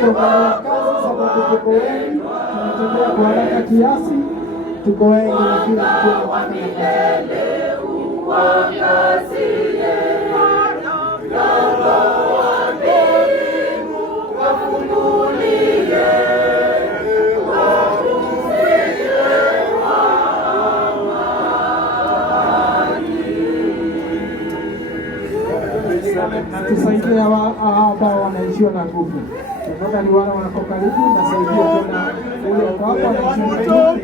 kuangalia kazi, sababu tuko wengi, tunatembea kwa haraka kiasi, tuko wengi na kila mtu anapata nafasi. Na tusaidie ambao wanaishiwa na nguvu. Tafadhali wale wako karibu, nasaidia tena ule hapa anaishiwa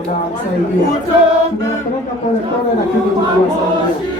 unamsaidia. Tunapeleka pole pole, lakini tunawasaidia.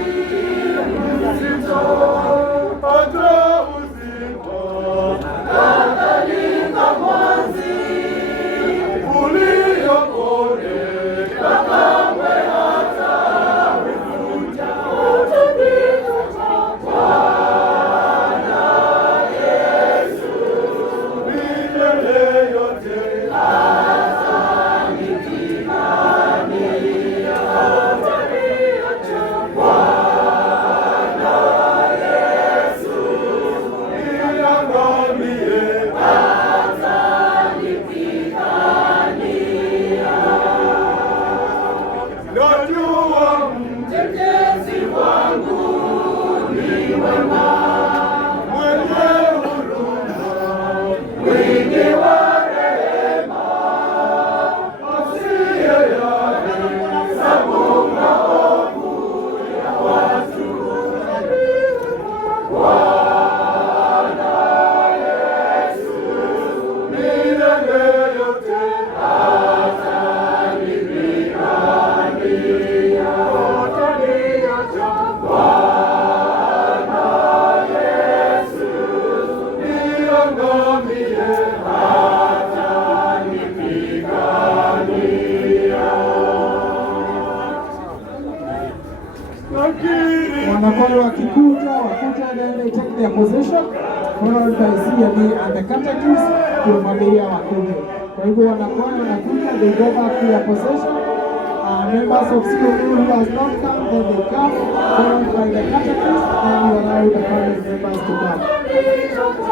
Wanakwaya wakuja then they take their position followed by CME and the catechist kumwagilia wakuje. Kwa hivyo wanakwaya wanakuja, they go back to their position. Members of CME who has not come, then they come followed by the catechist, and you allow the choir members to come.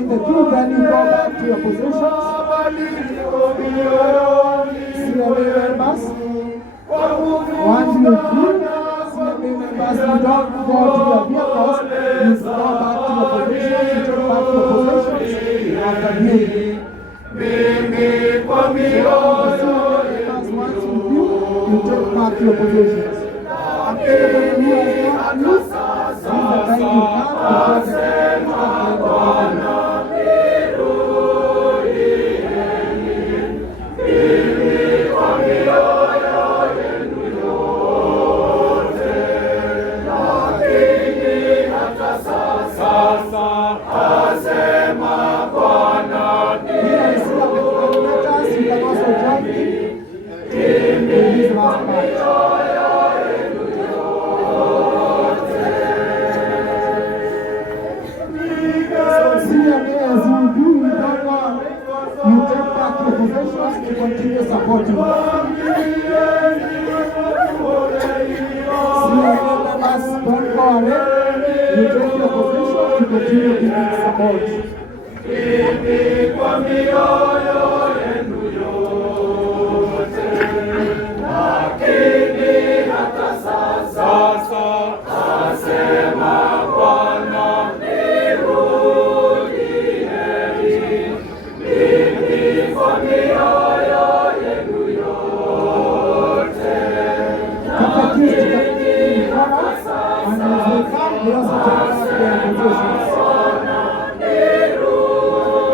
join the group, then you go back to your positions. CMA members, once you group, CMA members, you don't go to your vehicles, you go back to your positions, you take back to your positions after viewing. Once you take back to your positions. Anybody who has not used, this is the time you come because the continue supporting. CMA members don't go away. You take your position to continue giving support.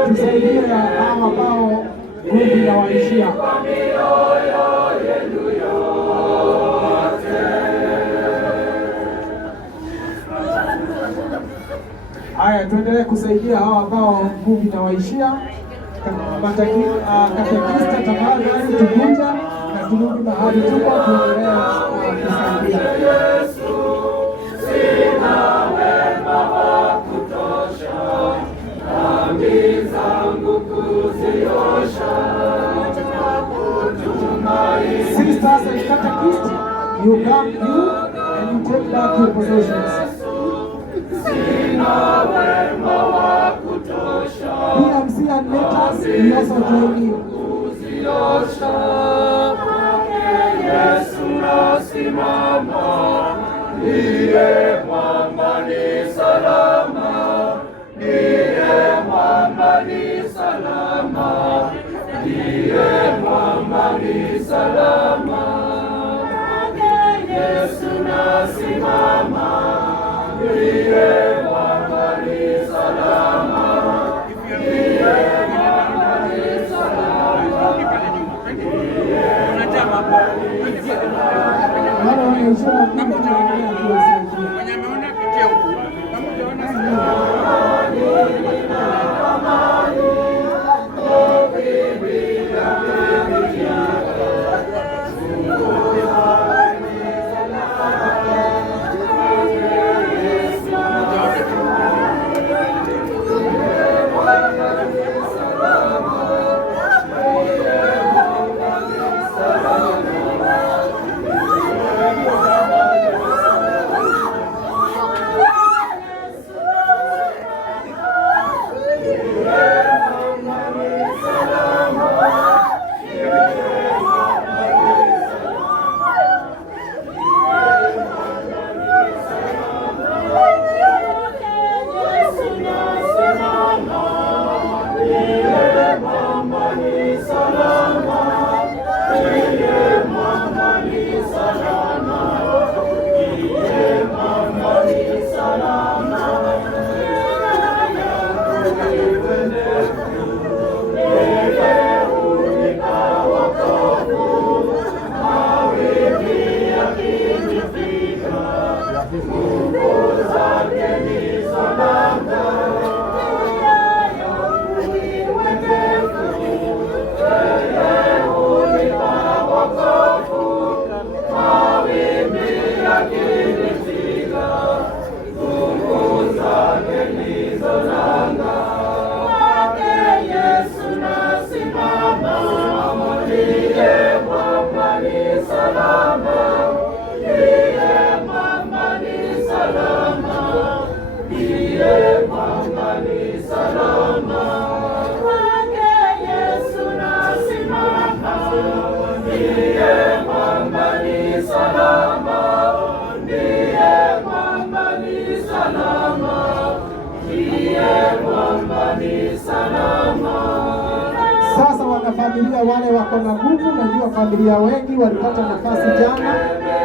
Tusaidia hawa ambao Mungu inawaishia. Haya, tuendelee kusaidia hawa ambao Mungu inawaishia. Katekista tafadhali tukuja na turudi mahali tuko tuendelea kusaidia. Sisters and catechists, you come here and you take back your possessions. PMC and letters, we also join you. Sasa wanafamilia wale wako na nguvu, najua familia wengi walipata nafasi jana,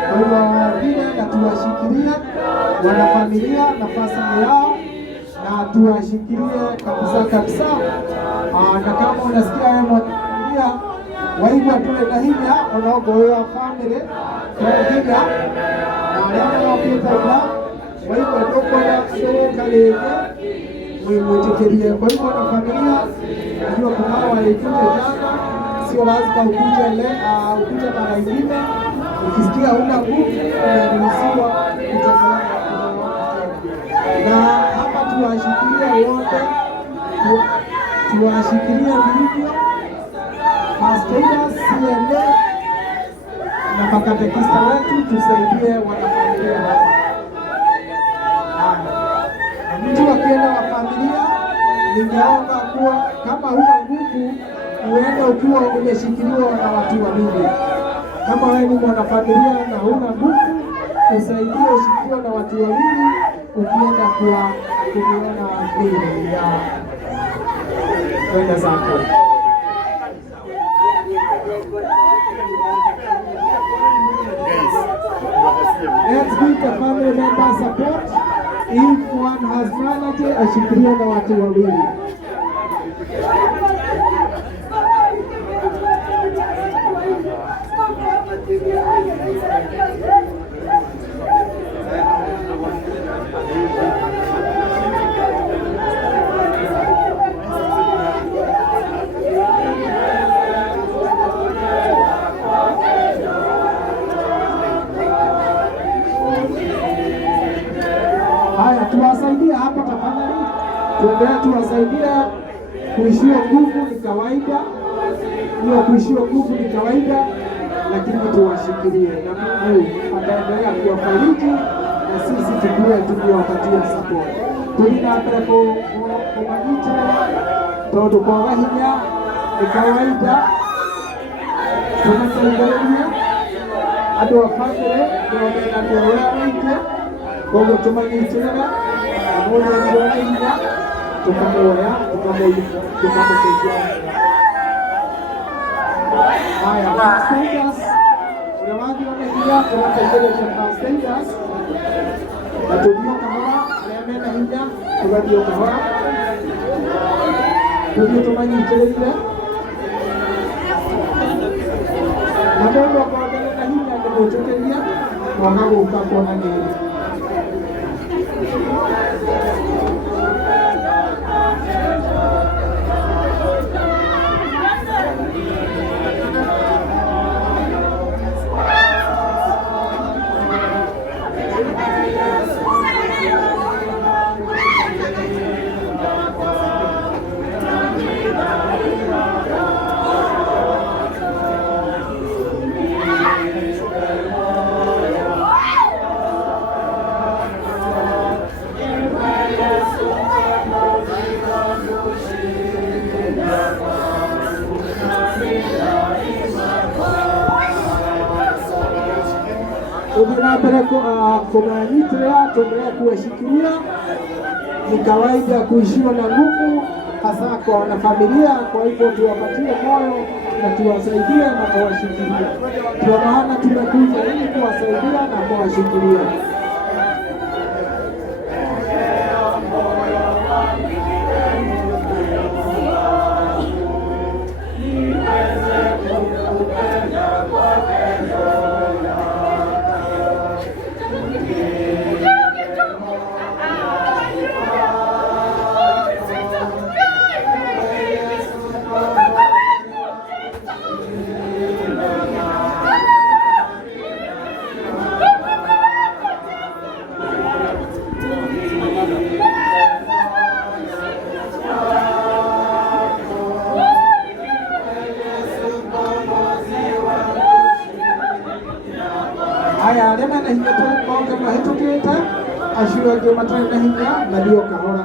kwa hivyo vile na tuwashikilie wanafamilia, nafasi yao na tuwashikilie kabisa kabisa. Na kama unasikia wewe mwanafamilia waigwa tule na hinya onogoya family tuhinya na arĩa mokĩte ira waigwa ndũkwenda gũka rĩngĩ mwĩmwĩtĩkĩrie. Kwa hivyo wanafamilia, najua kuna walikuja jana, sio lazima ukuje mara ingine. Ukisikia huna nguvu unaruhusiwa kutazama na hapa tuwashikilie wote, tuwashikilie vilivyo pastors, CNA na makatekista wetu, tusaidie wanafamilia hapa. Mtu akienda wa familia, ningeomba kuwa kama huna nguvu uende ukiwa umeshikiliwa na watu wawili. Kama wewe ni mwanafamilia na huna nguvu, usaidie ushikiliwa na watu wawili ukienda kuwa kuviona mbili ya kwenda zako. Let's give the family member support. If one has vanity, ashikiliwe na watu wawili. Tuwasaidia hapa tafadhali, tuendelee tuwasaidia. Kuishiwa nguvu ni kawaida, hiyo kuishiwa nguvu ni kawaida, lakini tuwashikilie na Mungu ataendelea kuwafariji na sisi tukue tukiwapatia support. Tulina mbere kumanyitira tondu kwaga hinya ni kawaida, tunateithĩrĩria andũ a bamĩrĩ nĩo mena ũrĩa mũingĩ, koguo tũmanyitĩrĩre na mũndũ ũrĩa na hinya tukamuoya tukamũteithia. Haya, pastors ũrĩa wathirwo nĩ hinya tũrateithĩrĩria pastors na tũthiĩ kahora, arĩa mena hinya tũgathiĩ kahora, tũthiĩ tũmanyitĩrĩire na mũndũ akorwo na hinya kũmũtũkĩria mwaga gũka kuonanĩria. Mbele kumanyitĩrĩra, tuendelee kuwashikilia. Ni kawaida kuishiwa na nguvu, hasa kwa wanafamilia. Kwa hivyo tuwapatie moyo na tuwasaidie na kuwashikilia. Kwa maana tumekuja ili kuwasaidia na kuwashikilia. Haya, arĩa mena hinya maũndũ mahĩtũkĩte, acio angĩ matarĩ na hinya mathiĩ kahora.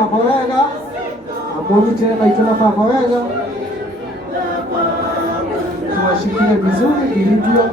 baba wega amoni tena ituna baba wega, tuwashikilie vizuri vilivyo.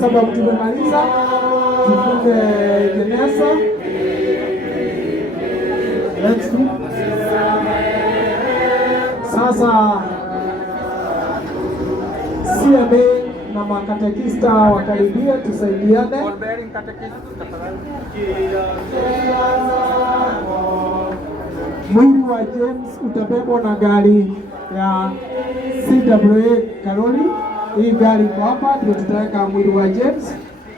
Sababu tumemaliza, tufunge jeneza. Sasa CMA na makatekista wakaribia, tusaidiane. Mwili wa James utabebwa na gari ya CWA Karoli. Hii gari iko hapa, ndio tutaweka mwili wa James,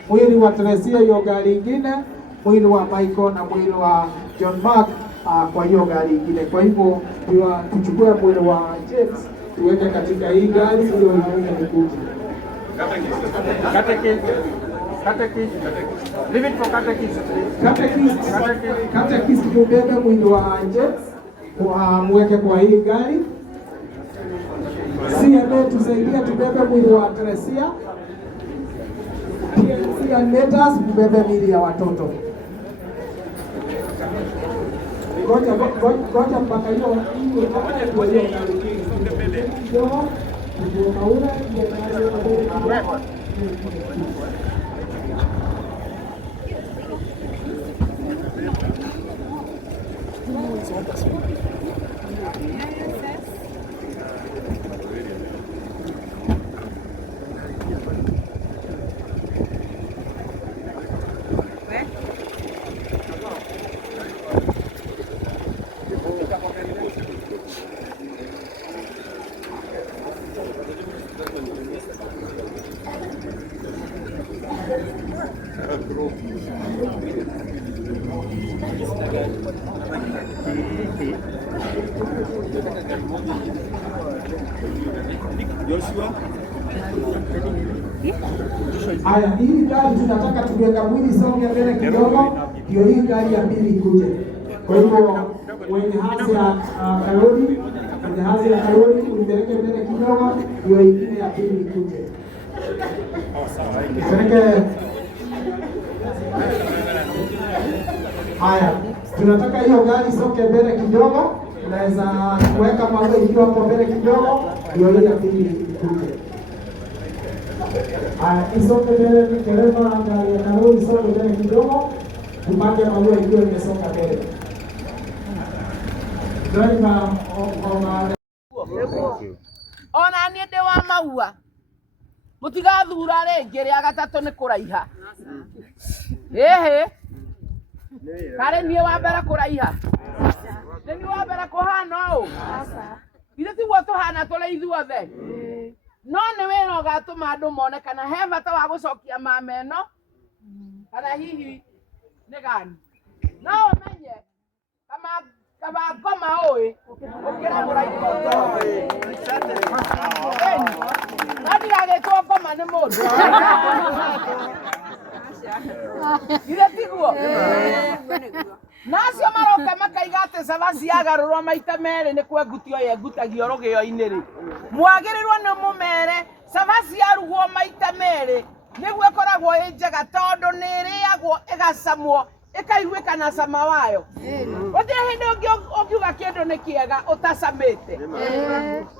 mwili wa Teresia hiyo gari ingine, mwili wa Michael na mwili wa John Mark kwa hiyo gari ingine. Kwa hivyo tuchukue mwili wa James tuweke katika hii gari hiyo ingine ikuja. Leave it for catechist. Tubebe mwili wa James muweke kwa hii gari. CMA tusaidia tubebe mwili wa Teresia. PNC and Letters tubebe mwili ya watoto. Ngoja mpaka hiyo Haya, hii gari tunataka tuweka mwili songe mbele kidogo, ndio hii gari ya pili ikuje. Kwa hivyo wenye hasi ya Karoli, unipeleke mbele kidogo, ndio ingine ya pili ikuje. Haya, tunataka hiyo gari soke mbele kidogo, unaweza kuweka mawe ikiwa hapo mbele kidogo, ndio ile ya pili ikuje. Isoke mbele dereva na gari ya Karoli isoke mbele kidogo, tupate mawe ikiwa imesonga mbele. Driver nie ndi wa maua mutigathura ringi ria gatatu ni kuraiha ehe kare nie wa mbere kuraiha ni wa mbere kuhana u ile ti watu hana tole ithuothe no ni wira ugatuma andu mone kana he bata wa gucokia mameno kana hihi ni gani no menye kama ngoma oi ukira muraiko nani agetwo ngoma ni mundu ile tiguo nacio maroka makaiga ati cabaci yagarurwo maita meri ni kwe ngutio ye ngutagio rugio-ini ri mwagirirwo ni mumere cabaci yarugwo maita meri niguo ikoragwo i njega tondu ni iriagwo igacamwo ikaiguika na cama wayo gutiri hindi ungiuga kindu ni kiega utacamite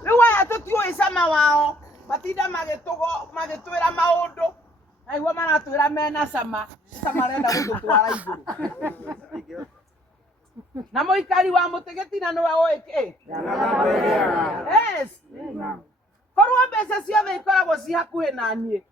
riu aya tutiui cama wao matinda magitwira maundu aiguo maratwira mena cama marenda gututwara iguru na muikari wa Mutigitina niwe ui ki yes korwo mbeca ciothe ikoragwo ci hakuhi na nie